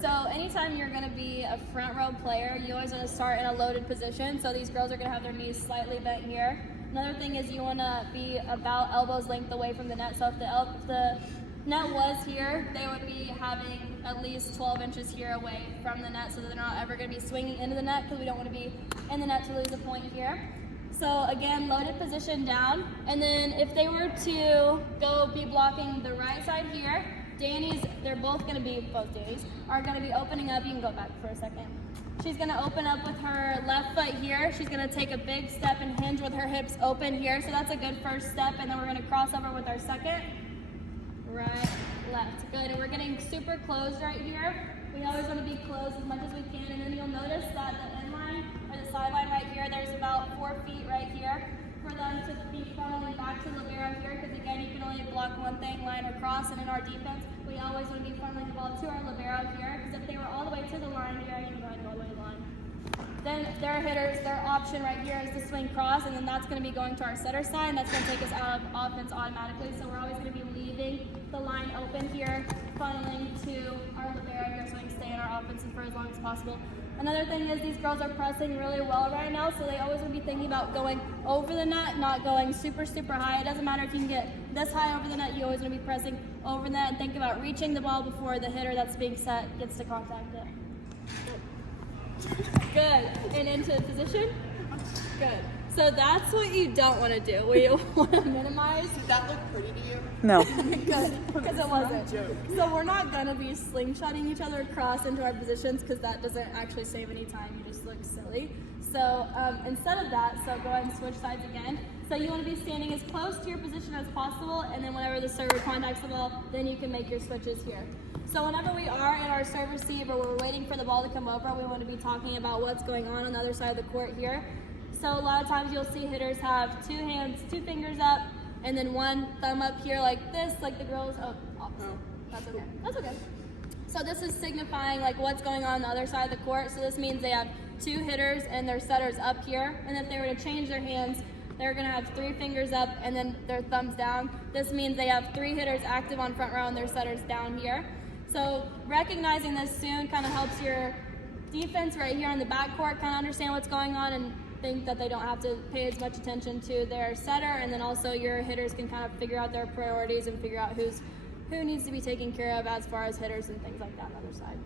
So anytime you're going to be a front row player, you always want to start in a loaded position. So these girls are going to have their knees slightly bent here. Another thing is you want to be about elbows length away from the net. So if the net was here, they would be having at least 12 inches here away from the net so that they're not ever going to be swinging into the net because we don't want to be in the net to lose a point here. So again, loaded position down. And then if they were to go be blocking the right side here, Danny's, they're both going to be, both Danny's, are going to be opening up. You can go back for a second. She's going to open up with her left foot here. She's going to take a big step and hinge with her hips open here. So that's a good first step. And then we're going to cross over with our second. Right, left. Good. And we're getting super closed right here. We always want to be closed as much as we can. And then you'll notice that the end line or the sideline right here, there's about 4 feet right here for them to be funneling back to the libero here, because again, you can only block one thing, line or cross, and in our defense, we always want to be funneling the ball to our libero here, because if they were all the way to the line here, you can go ahead and go all the way to the line. Then their hitters, their option right here is to swing cross, and then that's going to be going to our setter side, and that's going to take us out of offense automatically, so we're always going to be leaving the line open here, funneling to our libero here, so we can stay in our offense for as long as possible. Another thing is these girls are pressing really well right now, so they always want to be thinking about going over the net, not going super, super high. It doesn't matter if you can get this high over the net, you always want to be pressing over the net and think about reaching the ball before the hitter that's being set gets to contact it. Good. And into position? Good. So that's what you don't want to do. We want to minimize. Did that look pretty to you? No. Good, because it wasn't. So we're not going to be slingshotting each other across into our positions because that doesn't actually save any time. You just look silly. So instead of that, so go ahead and switch sides again. So you want to be standing as close to your position as possible, and then whenever the server contacts the ball, then you can make your switches here. So whenever we are in our serve receive or we're waiting for the ball to come over, we want to be talking about what's going on the other side of the court here. So a lot of times you'll see hitters have 2 hands, 2 fingers up, and then 1 thumb up here like this, like the girls. Oh, opposite. That's okay. That's okay. So this is signifying like what's going on the other side of the court. So this means they have 2 hitters and their setters up here. And if they were to change their hands, they're going to have 3 fingers up and then their thumbs down. This means they have 3 hitters active on front row and their setters down here. So recognizing this soon kind of helps your defense right here on the backcourt kind of understand what's going on and think that they don't have to pay as much attention to their setter, and then also your hitters can kind of figure out their priorities and figure out who needs to be taken care of as far as hitters and things like that on the other side.